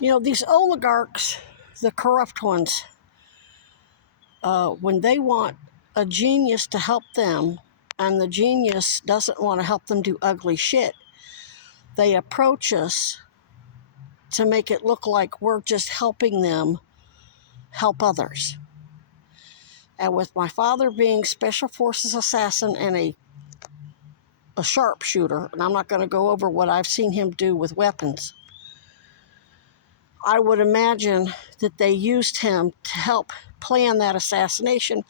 These oligarchs, the corrupt ones, when they want a genius to help them and the genius doesn't want to help them do ugly shit, they approach us to make it look like we're just helping them help others. And with my father being Special Forces assassin and a sharpshooter, and I'm not going to go over what I've seen him do with weapons, I would imagine that they used him to help plan that assassination,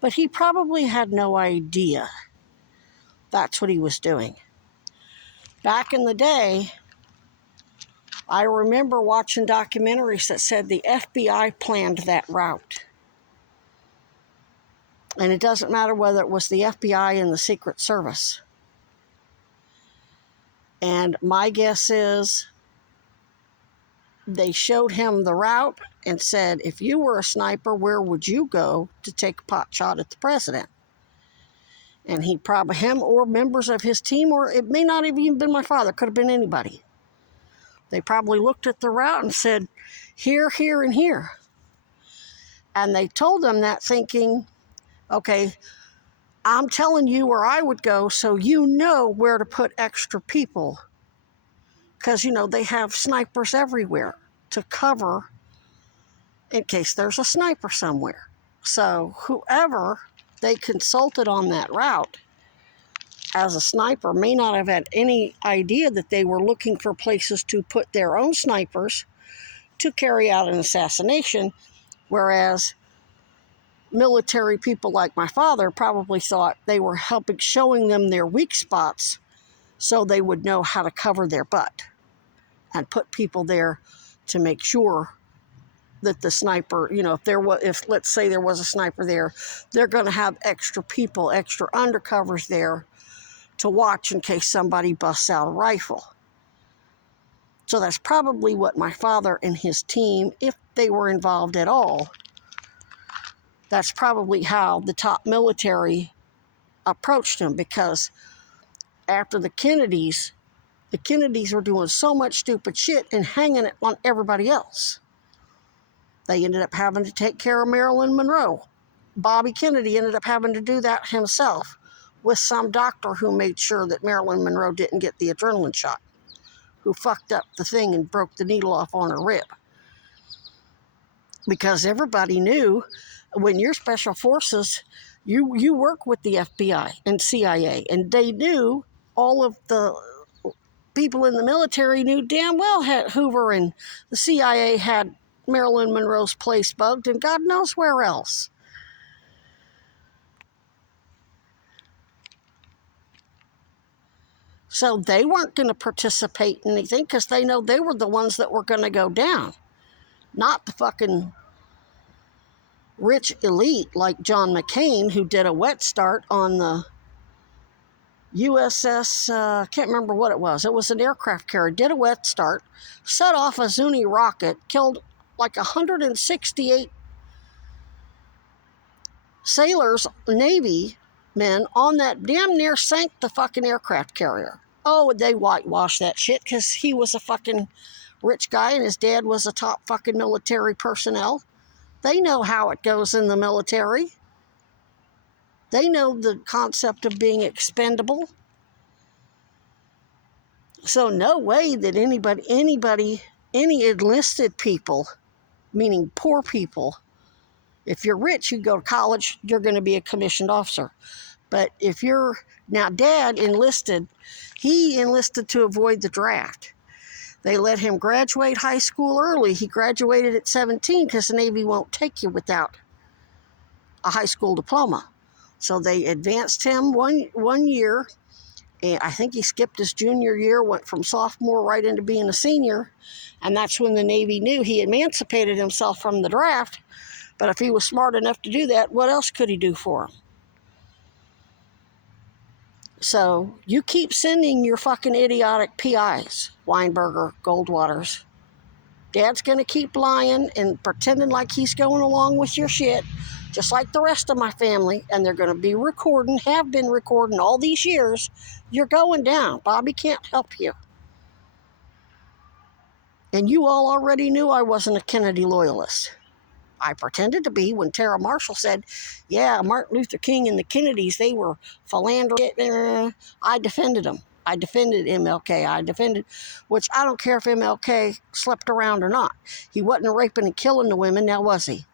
but he probably had no idea that's what he was doing. Back in the day, I remember watching documentaries that said the FBI planned that route. And it doesn't matter whether it was the FBI and the Secret Service. And my guess is they showed him the route and said, if you were a sniper, where would you go to take a pot shot at the president? And he probably, him or members of his team, or it may not have even been my father, could have been anybody. They probably looked at the route and said, here, here, and here. And they told them that thinking, okay, I'm telling you where I would go so you know where to put extra people. Because, they have snipers everywhere to cover in case there's a sniper somewhere. So whoever they consulted on that route as a sniper may not have had any idea that they were looking for places to put their own snipers to carry out an assassination, whereas military people like my father probably thought they were showing them their weak spots so they would know how to cover their butt and put people there to make sure that the sniper, if let's say there was a sniper there, they're going to have extra people, extra undercovers there to watch in case somebody busts out a rifle. So that's probably what my father and his team, if they were involved at all, that's probably how the top military approached him, because after the Kennedys were doing so much stupid shit and hanging it on everybody else. They ended up having to take care of Marilyn Monroe. Bobby Kennedy ended up having to do that himself with some doctor who made sure that Marilyn Monroe didn't get the adrenaline shot, who fucked up the thing and broke the needle off on her rib. Because everybody knew when you're Special Forces, you work with the FBI and CIA, and they knew, all of the people in the military knew damn well Hoover and the CIA had Marilyn Monroe's place bugged, and God knows where else. So they weren't going to participate in anything because they know they were the ones that were going to go down, not the fucking rich elite like John McCain, who did a wet start on the USS, can't remember what it was. It was an aircraft carrier, did a wet start, set off a Zuni rocket, killed like 168 sailors, Navy men on that, damn near sank the fucking aircraft carrier. Oh, they whitewashed that shit because he was a fucking rich guy and his dad was a top fucking military personnel. They know how it goes in the military. They know the concept of being expendable. So no way that any enlisted people, meaning poor people, if you're rich, you go to college, you're going to be a commissioned officer. But if now Dad enlisted, he enlisted to avoid the draft. They let him graduate high school early. He graduated at 17 because the Navy won't take you without a high school diploma. So they advanced him one year, and I think he skipped his junior year, went from sophomore right into being a senior, and that's when the Navy knew he emancipated himself from the draft. But if he was smart enough to do that, what else could he do for him? So you keep sending your fucking idiotic PIs, Weinberger, Goldwaters. Dad's going to keep lying and pretending like he's going along with your shit, just like the rest of my family, and they're going to be recording, have been recording all these years. You're going down. Bobby can't help you. And you all already knew I wasn't a Kennedy loyalist. I pretended to be when Tara Marshall said, yeah, Martin Luther King and the Kennedys, they were philandering. I defended them. I defended MLK. Which I don't care if MLK slept around or not. He wasn't raping and killing the women, now was he?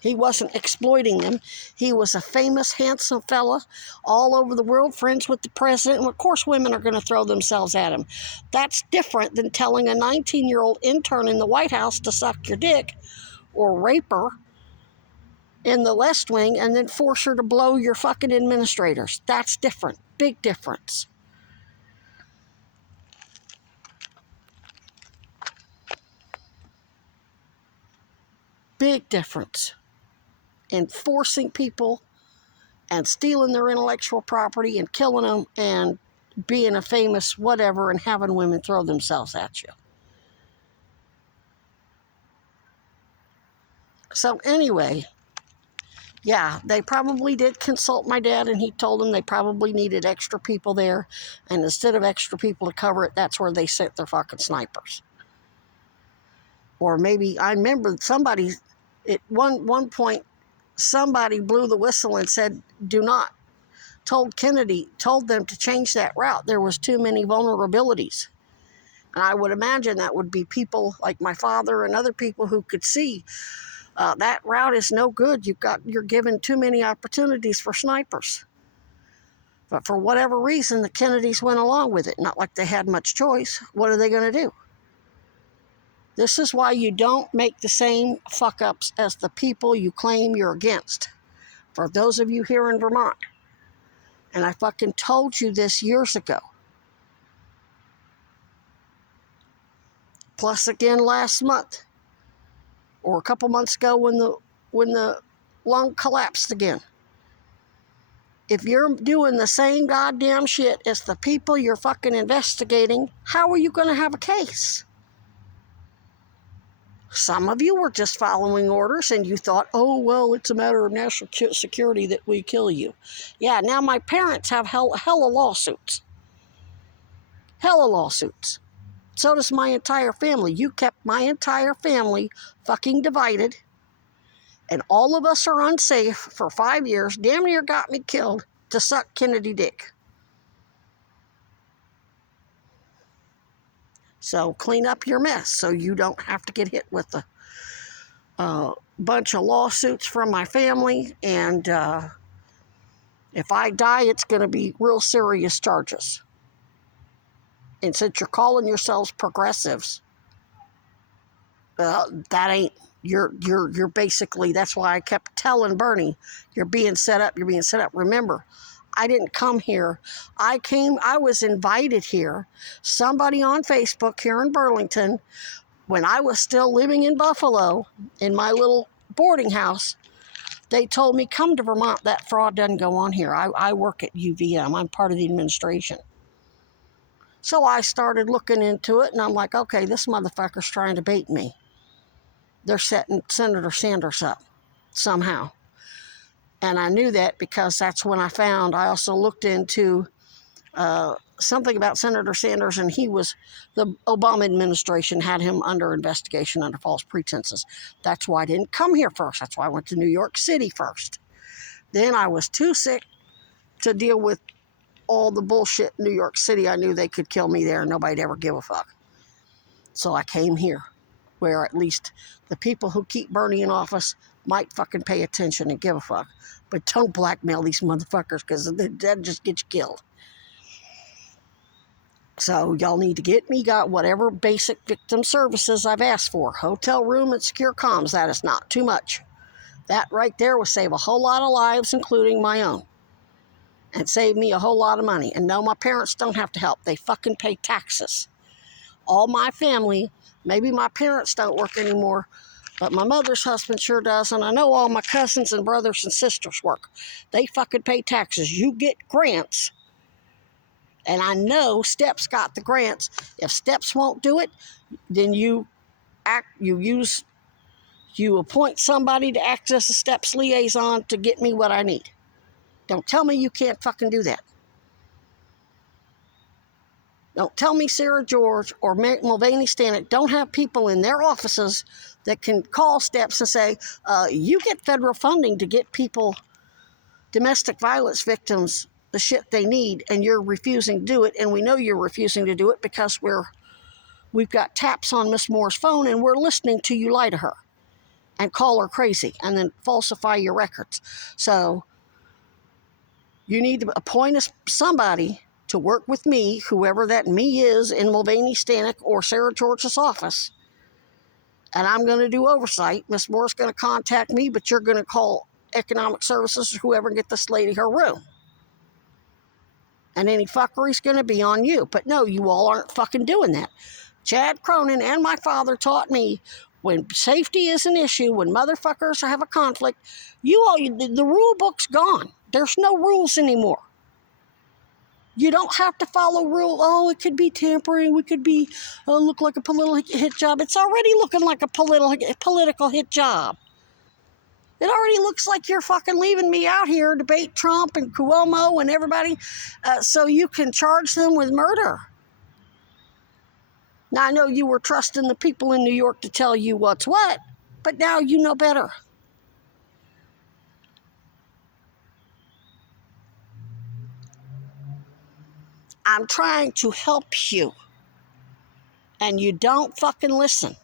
He wasn't exploiting them. He was a famous, handsome fella all over the world, friends with the president. And of course, women are going to throw themselves at him. That's different than telling a 19-year-old intern in the White House to suck your dick or rape her in the West Wing and then force her to blow your fucking administrators. That's different. Big difference. Big difference in forcing people and stealing their intellectual property and killing them and being a famous whatever and having women throw themselves at you. So anyway, yeah, they probably did consult my dad, and he told them they probably needed extra people there. And instead of extra people to cover it, that's where they sent their fucking snipers. Or maybe, I remember somebody, at one point, somebody blew the whistle and said, do not, told them to change that route. There was too many vulnerabilities. And I would imagine that would be people like my father and other people who could see that route is no good. You're given too many opportunities for snipers. But for whatever reason, the Kennedys went along with it. Not like they had much choice. What are they going to do? This is why you don't make the same fuck-ups as the people you claim you're against. For those of you here in Vermont. And I fucking told you this years ago. Plus again last month. Or a couple months ago when the lung collapsed again. If you're doing the same goddamn shit as the people you're fucking investigating, how are you going to have a case? Some of you were just following orders and you thought, oh, well, it's a matter of national security that we kill you. Yeah, now my parents have hella lawsuits. Hella lawsuits. So does my entire family. You kept my entire family fucking divided. And all of us are unsafe for 5 years. Damn near got me killed to suck Kennedy dick. So clean up your mess so you don't have to get hit with a bunch of lawsuits from my family. And if I die, it's going to be real serious charges. And since you're calling yourselves progressives, that ain't, you're basically, that's why I kept telling Bernie, you're being set up. Remember, I didn't come here. I was invited here. Somebody on Facebook here in Burlington, when I was still living in Buffalo, in my little boarding house, they told me, come to Vermont, that fraud doesn't go on here. I work at UVM. I'm part of the administration. So I started looking into it, and I'm like, okay, this motherfucker's trying to bait me. They're setting Senator Sanders up somehow. And I knew that because that's when I also looked into something about Senator Sanders, and the Obama administration had him under investigation under false pretenses. That's why I didn't come here first. That's why I went to New York City first. Then I was too sick to deal with all the bullshit in New York City. I knew they could kill me there and nobody'd ever give a fuck. So I came here, where at least the people who keep Bernie in office might fucking pay attention and give a fuck. But don't blackmail these motherfuckers, because that just gets you killed. So y'all need to get me whatever basic victim services I've asked for. Hotel room and secure comms. That is not too much. That right there will save a whole lot of lives, including my own. And save me a whole lot of money. And no, my parents don't have to help. They fucking pay taxes. All my family, maybe my parents don't work anymore, but my mother's husband sure does. And I know all my cousins and brothers and sisters work. They fucking pay taxes. You get grants. And I know STEPS got the grants. If STEPS won't do it, then you appoint somebody to act as a STEPS liaison to get me what I need. Don't tell me you can't fucking do that. Don't tell me Sarah George or Mulvaney Stanek don't have people in their offices that can call steps and say, you get federal funding to get people, domestic violence victims, the shit they need, and you're refusing to do it. And we know you're refusing to do it because we've got taps on Miss Moore's phone and we're listening to you lie to her and call her crazy and then falsify your records. So you need to appoint somebody to work with me, whoever that me is in Mulvaney Stanek or Sarah George's office, and I'm going to do oversight. Miss Moore's going to contact me, but you're going to call Economic Services or whoever and get this lady her room. And any fuckery's going to be on you. But no, you all aren't fucking doing that. Chad Cronin and my father taught me when safety is an issue, when motherfuckers have a conflict, the rule book's gone. There's no rules anymore. You don't have to follow rule. Oh, it could be tampering. We could be look like a political hit job. It's already looking like a political hit job. It already looks like you're fucking leaving me out here to debate Trump and Cuomo and everybody so you can charge them with murder. Now, I know you were trusting the people in New York to tell you what's what, but now you know better. I'm trying to help you, and you don't fucking listen.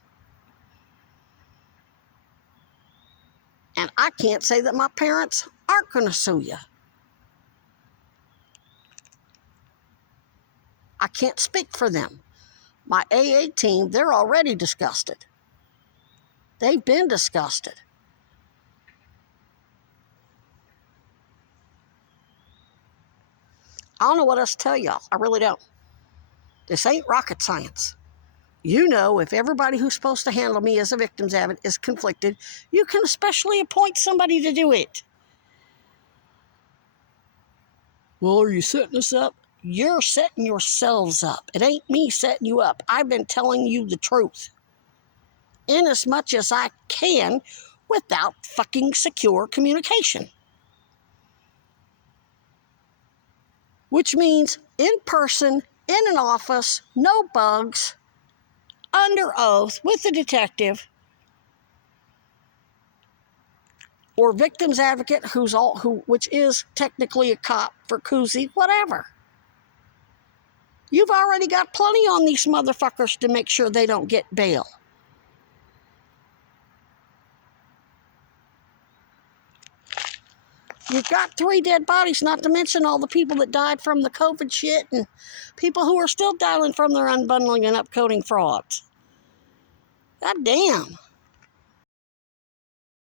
And I can't say that my parents aren't going to sue you. I can't speak for them. My AA team, they're already disgusted. They've been disgusted. I don't know what else to tell y'all. I really don't. This ain't rocket science. You know, if everybody who's supposed to handle me as a victim's advocate is conflicted, you can especially appoint somebody to do it. Well, are you setting us up? You're setting yourselves up. It ain't me setting you up. I've been telling you the truth in as much as I can without fucking secure communication. Which means in person, in an office, no bugs, under oath with a detective or victim's advocate which is technically a cop for koozie, whatever. You've already got plenty on these motherfuckers to make sure they don't get bail. You've got 3 dead bodies, not to mention all the people that died from the COVID shit and people who are still dying from their unbundling and upcoding frauds. God damn.